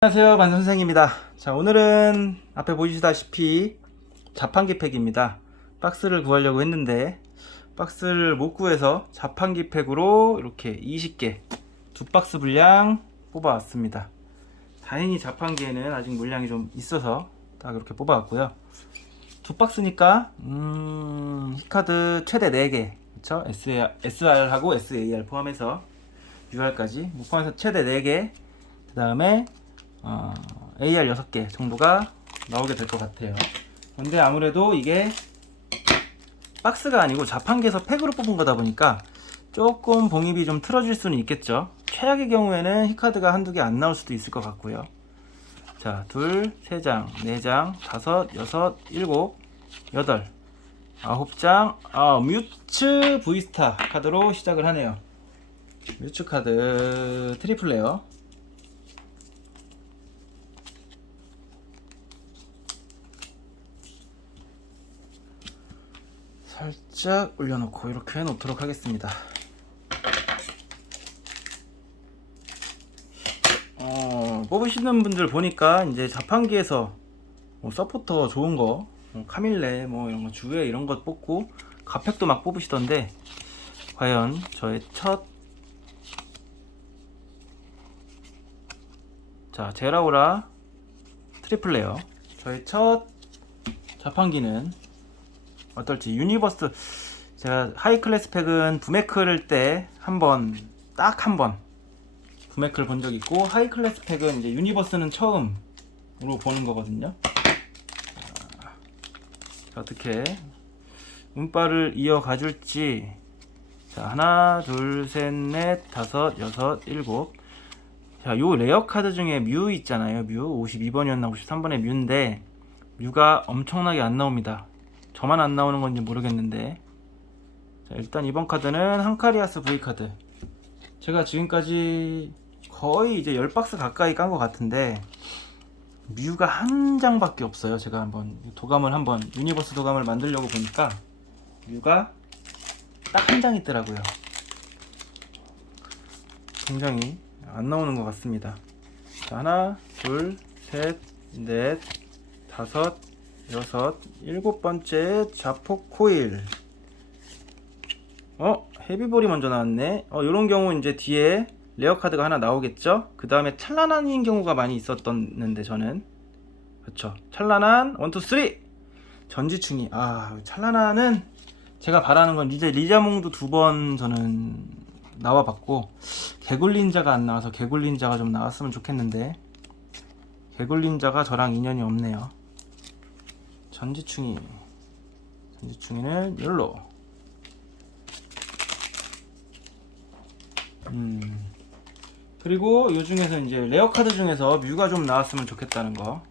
안녕하세요. 반 선생입니다. 자 오늘은 앞에 보시다시피 자판기 팩입니다. 박스를 구하려고 했는데 박스를 못 구해서 자판기 팩으로 이렇게 20개 두 박스 분량 뽑아왔습니다. 다행히 자판기에는 아직 물량이 좀 있어서 딱 이렇게 뽑아왔고요. 두 박스니까 음 히카드 최대 4개. 그쵸? SR, SR하고 SAR 포함해서 UR까지. 포함해서 최대 4개. 그 다음에 어, AR 6개 정도가 나오게 될 것 같아요. 근데 아무래도 이게 박스가 아니고 자판기에서 팩으로 뽑은 거다 보니까 조금 봉입이 좀 틀어질 수는 있겠죠. 최악의 경우에는 히카드가 한두 개 안 나올 수도 있을 것 같고요. 자, 둘, 세 장, 네 장, 다섯, 여섯, 일곱, 여덟, 아홉 장, 아, 뮤츠 브이스타 카드로 시작을 하네요. 뮤츠 카드 트리플 레어. 살짝 올려놓고 이렇게 해놓도록 하겠습니다. 어, 뽑으시는 분들 보니까 이제 자판기에서 뭐 서포터 좋은 거, 뭐 카밀레 뭐 이런 거 주에 이런 것 뽑고 가팩도 막 뽑으시던데 과연 저의 첫 자, 제라오라 트리플 레어 저의 첫 자판기는 어떨지 유니버스 제가 하이 클래스 팩은 부메크를 때한번 딱 한 번 부메크를 본적 있고 하이 클래스 팩은 이제 유니버스는 처음으로 보는 거거든요. 자, 자, 어떻게 운빨을 이어가 줄지 자 하나 둘 셋 넷 다섯 여섯 일곱 자 요 레어 카드 중에 뮤 있잖아요 뮤 52번이었나 53번의 뮤인데 뮤가 엄청나게 안 나옵니다. 저만 안 나오는 건지 모르겠는데. 자, 일단 이번 카드는 한카리아스 V 카드. 제가 지금까지 거의 이제 10박스 가까이 깐 것 같은데 뮤가 한 장밖에 없어요. 제가 한번 도감을 한번 유니버스 도감을 만들려고 보니까 뮤가 딱 한 장 있더라고요. 굉장히 안 나오는 것 같습니다. 자, 하나 둘셋넷 다섯 여섯, 일곱 번째 자폭 코일. 어, 헤비볼이 먼저 나왔네. 어, 요런 경우 이제 뒤에 레어 카드가 하나 나오겠죠? 그 다음에 찬란한인 경우가 많이 있었던데, 저는. 그쵸. 찬란한, 원, 투, 쓰리! 전지충이. 아, 찬란한은 제가 바라는 건 이제 리자몽도 두 번 저는 나와봤고, 개굴린자가 안 나와서 개굴린자가 좀 나왔으면 좋겠는데, 개굴린자가 저랑 인연이 없네요. 전지충이 전지충이는 열로. 음. 그리고 요 중에서 이제 레어 카드 중에서 뮤가 좀 나왔으면 좋겠다는 거.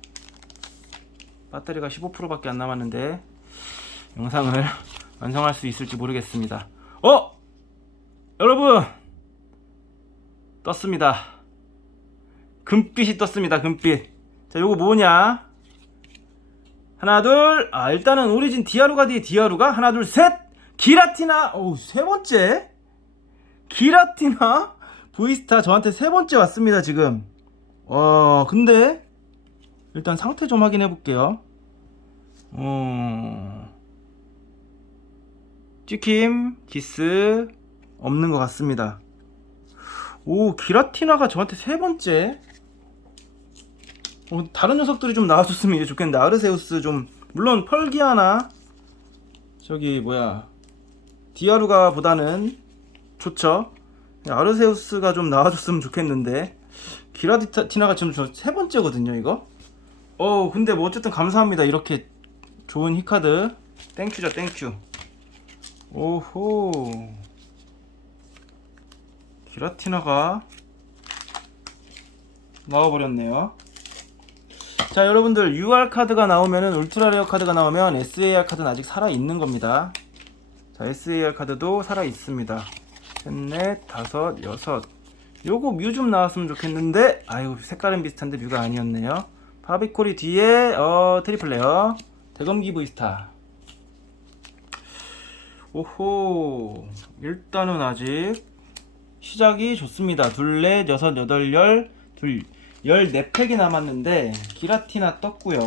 배터리가 15%밖에 안 남았는데 영상을 완성할 수 있을지 모르겠습니다. 어? 여러분! 떴습니다. 금빛이 떴습니다 금빛. 자 요거 뭐냐 하나 둘. 아 일단은 오리진 디아루가 뒤에 디아루가 하나 둘 셋. 기라티나. 어우 세 번째. 기라티나 보이스타 저한테 세 번째 왔습니다 지금. 와 근데 일단 상태 좀 확인해 볼게요. 어. 찍힘 기스 없는 것 같습니다. 오 기라티나가 저한테 세 번째. 어, 다른 녀석들이 좀 나와줬으면 이제 좋겠는데 아르세우스 좀 물론 펄기아나 저기 뭐야 디아루가 보다는 좋죠? 아르세우스가 좀 나와줬으면 좋겠는데 기라티나가 지금 저 세 번째거든요 이거? 어 근데 뭐 어쨌든 감사합니다. 이렇게 좋은 히카드. 땡큐죠 땡큐. 오호. 기라티나가 나와버렸네요 자 여러분들 UR 카드가 나오면은 울트라 레어 카드가 나오면 SAR 카드는 아직 살아 있는 겁니다. 자 SAR 카드도 살아 있습니다. 셋넷 다섯 여섯 요거 뮤 좀 나왔으면 좋겠는데 아유 색깔은 비슷한데 뮤가 아니었네요. 바비콜이 뒤에 어 트리플 레어 대검기 브이스타 오호 일단은 아직 시작이 좋습니다. 둘, 넷, 여섯, 여덟, 열, 둘 14팩이 남았는데 기라티나 떴고요.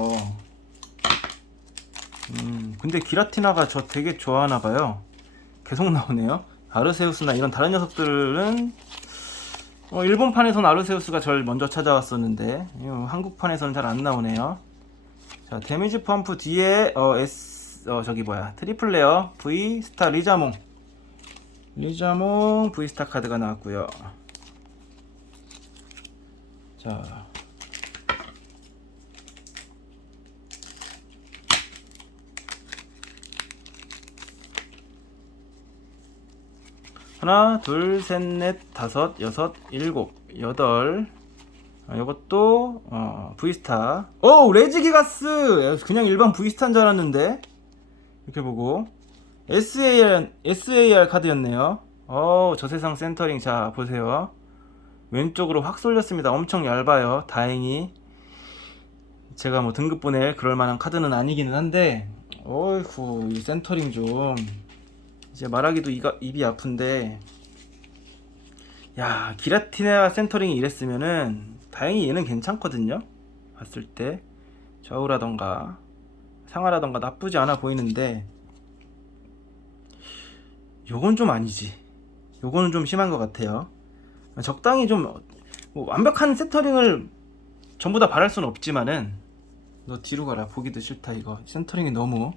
음, 근데 기라티나가 저 되게 좋아하나 봐요. 계속 나오네요. 아르세우스나 이런 다른 녀석들은 어, 일본판에선 아르세우스가 절 먼저 찾아왔었는데 어, 한국판에서는 잘 안 나오네요. 자 데미지 펌프 뒤에 어, S 어 저기 뭐야 트리플 레어 V 스타 리자몽 리자몽 V 스타 카드가 나왔고요. 자 하나, 둘, 셋, 넷, 다섯, 여섯, 일곱, 여덟. 아, 이것도 어, V스타. 오, 레지기가스. 그냥 일반 V스타인 줄 알았는데. 이렇게 보고 SAR SAR 카드였네요. 어, 저 세상 센터링 자 보세요. 왼쪽으로 확 쏠렸습니다. 엄청 얇아요. 다행히. 제가 뭐 등급 보낼 그럴 만한 카드는 아니기는 한데, 어이구 이 센터링 좀. 이제 말하기도 이가, 입이 아픈데. 야 기라티나 센터링이 이랬으면은 다행히 얘는 괜찮거든요. 봤을 때. 좌우라던가 상하라던가 나쁘지 않아 보이는데. 요건 좀 아니지. 요거는 좀 심한 것 같아요 적당히 좀 뭐 완벽한 센터링을 전부 다 바랄 수는 없지만은 너 뒤로 가라 보기도 싫다 이거 센터링이 너무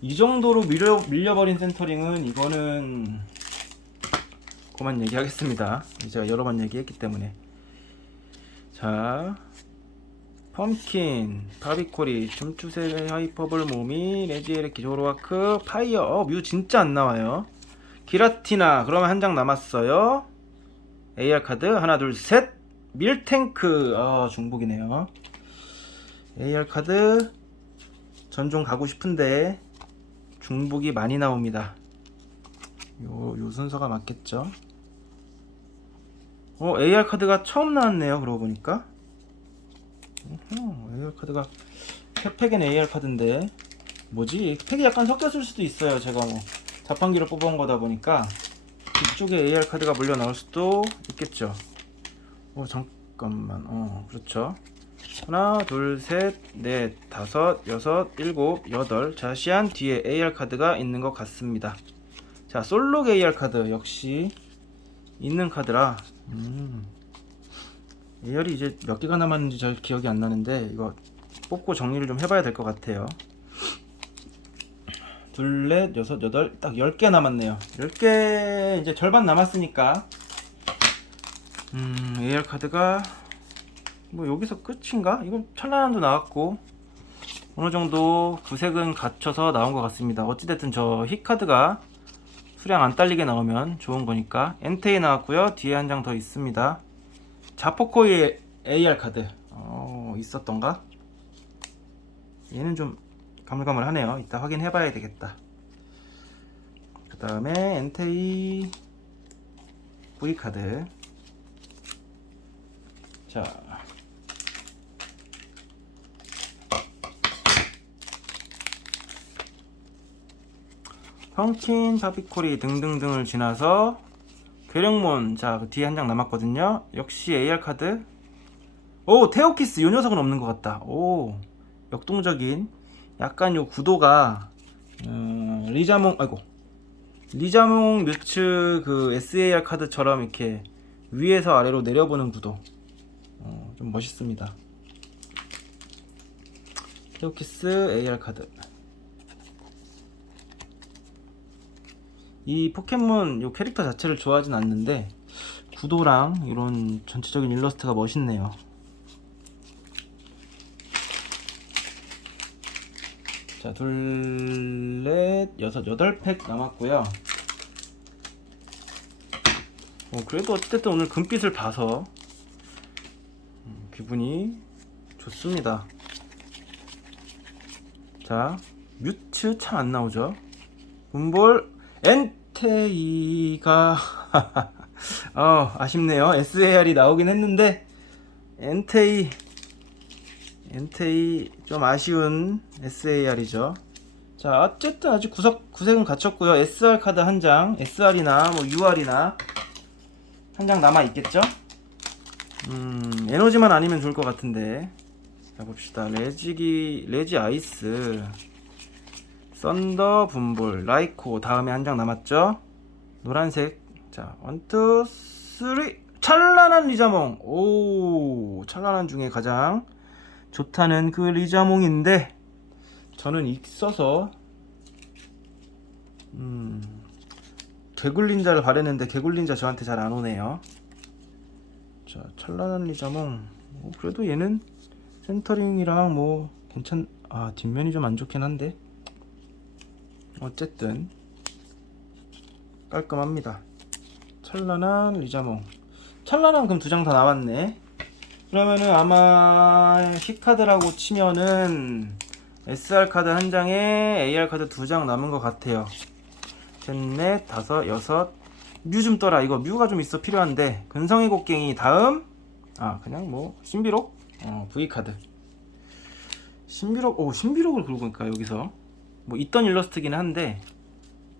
이 정도로 밀려, 밀려버린 센터링은 이거는 그만 얘기하겠습니다. 제가 여러 번 얘기했기 때문에. 자, 펌킨, 바비코리, 춤추세 하이퍼블 모미, 레지에레키 조로와크, 파이어, 어, 뮤 진짜 안 나와요. 기라티나, 그러면 한 장 남았어요. AR 카드, 하나, 둘, 셋. 밀탱크, 아, 중복이네요. AR 카드, 전종 가고 싶은데, 중복이 많이 나옵니다. 요, 요 순서가 맞겠죠? 어, AR 카드가 처음 나왔네요. 그러고 보니까. 어허, AR 카드가 팩팩엔 AR 카드인데 뭐지? 팩이 약간 섞였을 수도 있어요. 제가 뭐 자판기로 뽑아온 거다 보니까 이쪽에 AR 카드가 물려 나올 수도 있겠죠. 어, 잠깐만. 어, 그렇죠. 하나, 둘, 셋, 넷, 다섯, 여섯, 일곱, 여덟. 자, 시안 뒤에 AR 카드가 있는 것 같습니다. 자, 솔록 AR 카드 역시 있는 카드라. 음. AR이 이제 몇 개가 남았는지 잘 기억이 안 나는데 이거 뽑고 정리를 좀 해봐야 될 것 같아요. 둘, 넷, 여섯, 여덟, 딱 10개 남았네요. 10개 이제 절반 남았으니까 음, AR 카드가 뭐 여기서 끝인가? 이건 찬란함도 나왔고 어느 정도 구색은 갖춰서 나온 것 같습니다. 어찌됐든 저 히 카드가 수량 안 딸리게 나오면 좋은 거니까 엔테이 나왔고요. 뒤에 한 장 더 있습니다. 자포코의 AR 카드 어, 있었던가? 얘는 좀 가물가물하네요. 이따 확인해 봐야 되겠다. 그 다음에 엔테이 V 카드. 자. 펑킨, 바비코리 등등등을 지나서 괴력몬. 자그 뒤에 한 장 남았거든요. 역시 AR 카드. 오 테오키스. 요 녀석은 없는 것 같다. 오 역동적인 약간 요 구도가 음, 리자몽 아이고 리자몽 뮤츠 그 SAR 카드처럼 이렇게 위에서 아래로 내려보는 구도. 어, 좀 멋있습니다. 테오키스 AR 카드. 이 포켓몬 요 캐릭터 자체를 좋아하진 않는데 구도랑 이런 전체적인 일러스트가 멋있네요. 자, 둘, 넷, 여섯, 여덟 팩 남았고요. 어, 그래도 어쨌든 오늘 금빛을 봐서 음, 기분이 좋습니다. 자, 뮤츠 참 안 나오죠. 문볼 엔테이가 어 아쉽네요 SAR이 나오긴 했는데 엔테이 엔테이 좀 아쉬운 SAR이죠 자 어쨌든 아주 구석, 구색은 갖췄고요 SR 카드 한 장 SR이나 뭐 UR이나 한 장 남아 있겠죠 음, 에너지만 아니면 좋을 것 같은데. 자, 봅시다. 레지기, 레지 아이스. 썬더 분볼, 라이코. 다음에 한 장 남았죠? 노란색. 자, 원, 투, 쓰리. 찬란한 리자몽. 오, 찬란한 중에 가장 좋다는 그 리자몽인데, 저는 있어서, 음, 개굴린자를 바랬는데 개굴린자 저한테 잘 안 오네요. 자, 찬란한 리자몽. 어, 그래도 얘는 센터링이랑 뭐 괜찮. 아 뒷면이 좀 안 좋긴 한데. 어쨌든 깔끔합니다. 찬란한 리자몽. 찬란한 금 두 장 다 나왔네. 그러면은 아마 C카드라고 치면은 SR 카드 한 장에 AR 카드 두 장 남은 것 같아요. 셋, 넷, 다섯, 여섯. 뮤 좀 떠라. 이거 뮤가 좀 있어 필요한데. 근성의 곡괭이 다음. 아, 그냥 뭐 신비록. 어, V 카드. 신비록. 오, 신비록을 긁고 있까 여기서. 뭐 있던 일러스트긴 한데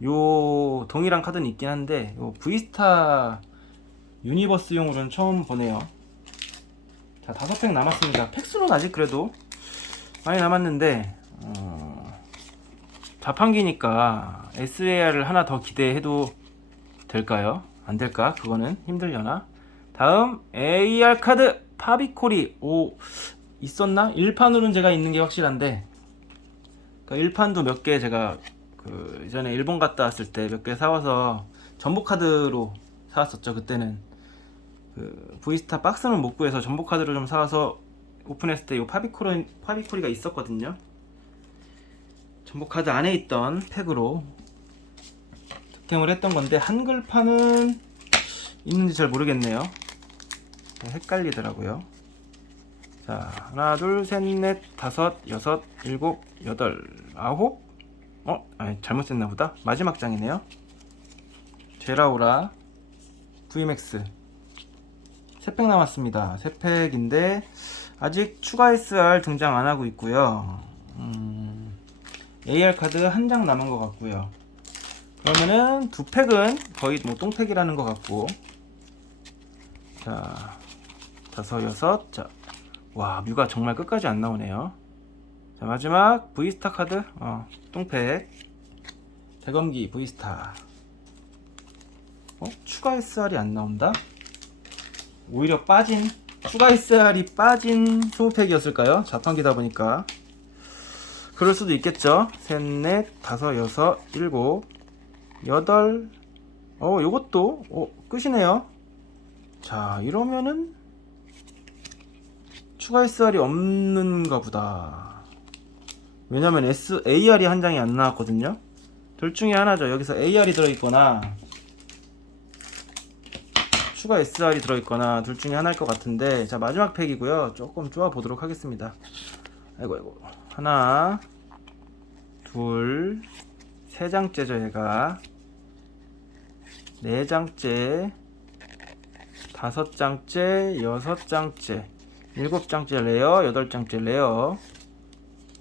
요 동일한 카드는 있긴 한데 요 V스타 유니버스용으로는 처음 보네요. 자, 다섯 팩 남았습니다. 팩수는 아직 그래도 많이 남았는데 어, 자판기니까 SAR을 하나 더 기대해도 될까요? 안 될까? 그거는 힘들려나? 다음 AR 카드 파비코리 오 있었나? 1판으로는 제가 있는 게 확실한데 그 1판도 몇 개 제가 그 이전에 일본 갔다 왔을 때 몇 개 사와서 전복 카드로 사왔었죠 그때는 그 V스타 박스는 못 구해서 전복 카드로 좀 사와서 오픈했을 때 이 파비코리 파비코리가 있었거든요. 전복 카드 안에 있던 팩으로 득템을 했던 건데 한글판은 있는지 잘 모르겠네요. 헷갈리더라고요. 자 하나 둘 셋 넷 다섯 여섯 일곱 여덟 아홉 어 아니 잘못 썼나 보다 마지막 장이네요. 제라우라 VMAX 세팩 남았습니다. 세 팩인데 아직 추가 SR 등장 안 하고 있고요. 음, AR 카드 한 장 남은 것 같고요. 그러면은 두 팩은 거의 뭐 똥팩이라는 것 같고. 자, 다섯, 여섯. 자, 와, 뮤가 정말 끝까지 안 나오네요. 자, 마지막 V스타 카드. 어, 똥팩. 대검기 V스타. 어? 추가 SR이 안 나온다? 오히려 빠진 추가 SR이 빠진 20팩이었을까요? 자판기다 보니까. 그럴 수도 있겠죠. 셋, 넷, 다섯, 여섯, 일곱, 여덟. 어 요것도 어, 끝이네요. 자 이러면은 추가 SR이 없는가 보다. 왜냐면 S, AR이 한 장이 안 나왔거든요. 둘 중에 하나죠. 여기서 AR이 들어있거나 추가 SR이 들어있거나 둘 중에 하나일 것 같은데 자 마지막 팩이고요. 조금 쪼아 보도록 하겠습니다. 아이고 아이고. 하나 둘 세 장째죠 얘가 네 장째 다섯 장째 여섯 장째 일곱 장째 레어 여덟 장째 레어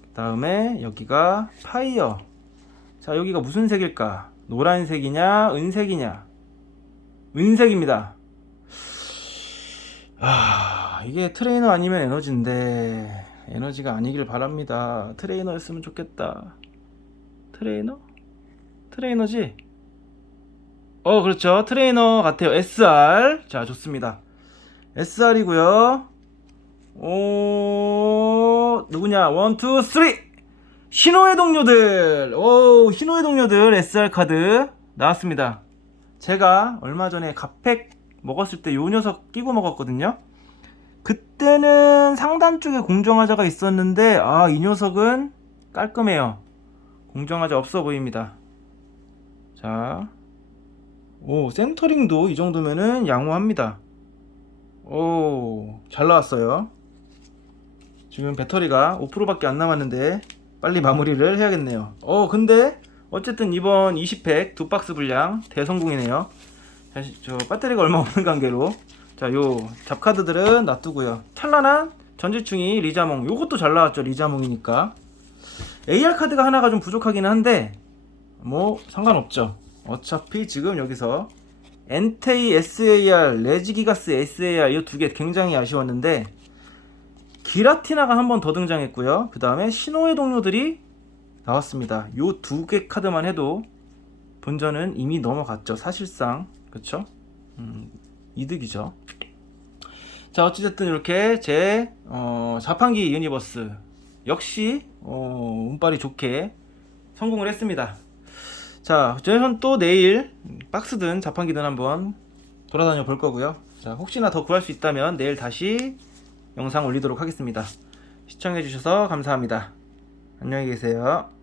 그 다음에 여기가 파이어. 자 여기가 무슨 색일까? 노란색이냐 은색이냐? 은색입니다 아, 이게 트레이너 아니면 에너지인데 에너지가 아니길 바랍니다. 트레이너였으면 좋겠다. 트레이너? 트레이너지? 어, 그렇죠. 트레이너 같아요. SR. 자, 좋습니다. SR이고요. 오, 누구냐? 원, 투, 쓰리. 신호의 동료들. 오, 신호의 동료들 SR 카드 나왔습니다. 제가 얼마 전에 갓팩 먹었을 때 요 녀석 끼고 먹었거든요. 그때는 상단 쪽에 공정화자가 있었는데 아 이 녀석은 깔끔해요. 공정화자 없어 보입니다. 자, 오 센터링도 이 정도면은 양호합니다. 오, 잘 나왔어요. 지금 배터리가 5%밖에 안 남았는데 빨리 마무리를 해야겠네요. 어, 근데 어쨌든 이번 20팩 두 박스 분량 대성공이네요. 사실 저 배터리가 얼마 없는 관계로. 자 요 잡카드들은 놔두고요. 찬란한 전지충이 리자몽. 요것도 잘 나왔죠 리자몽이니까. AR 카드가 하나가 좀 부족하긴 한데 뭐 상관없죠. 어차피 지금 여기서 엔테이 SAR, 레지기가스 SAR 이 두 개 굉장히 아쉬웠는데 기라티나가 한 번 더 등장했고요. 그 다음에 신호의 동료들이 나왔습니다. 요 두 개 카드만 해도 본전은 이미 넘어갔죠. 사실상 그렇죠? 음, 이득이죠. 자 어찌됐든 이렇게 제 어, 자판기 유니버스 역시 어, 운빨이 좋게 성공을 했습니다. 자 저희는 또 내일 박스든 자판기든 한번 돌아다녀 볼 거고요. 자 혹시나 더 구할 수 있다면 내일 다시 영상 올리도록 하겠습니다. 시청해 주셔서 감사합니다. 안녕히 계세요.